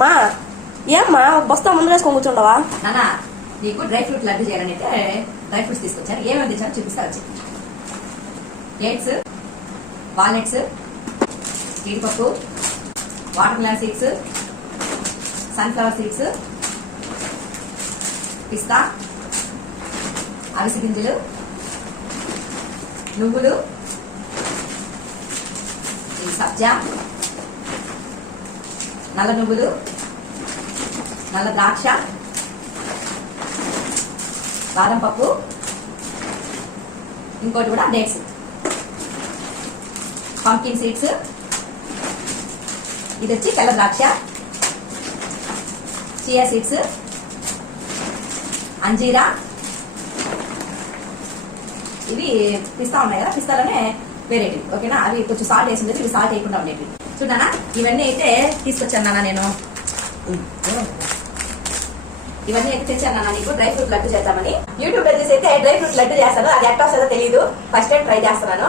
మా ఏమ్మా బస్తా ముందు వేసుకొని కూర్చుంటావా? నానా నీకు డ్రై ఫ్రూట్ లడ్డు చేయాలని అయితే డ్రై ఫ్రూట్స్ తీసుకొచ్చాను. ఏమేమి తెచ్చానో చూపిస్తా వచ్చి. డేట్స్, వాల్నట్స్, జీడిపప్పు, watermelon seeds, sunflower seeds, పిస్తా, అవిసె గింజలు, నువ్వులు, సబ్జా, నల్ల నువ్వులు, నల్ల ద్రాక్ష, బాదం పప్పు, ఇంకోటి కూడా డేట్స్, పంకిన్ సీడ్స్, ఇది వచ్చి తెల్ల ద్రాక్ష, చియా సీడ్స్, అంజీరా, ఇవి పిస్తా ఉన్నాయి కదా, పిస్తాలోనే వేరేటివి. ఓకేనా, అవి కొంచెం సాల్ట్ వేసి ఉండేది, ఇవి సాల్ట్ వేయకుండా ఉండేవి. చూడనా, ఇవన్నీ అయితే తీసుకొచ్చాను నాన్న నేను. ఇవన్నీ అయితే తెచ్చాను నాన్న నీకు డ్రై ఫ్రూట్ లడ్డు చేద్దామని. యూట్యూబ్ లో చూసి అయితే డ్రై ఫ్రూట్ లడ్డు చేస్తాను. అది ఎట్లా వస్తుందో తెలియదు, ఫస్ట్ టైం ట్రై చేస్తున్నాను.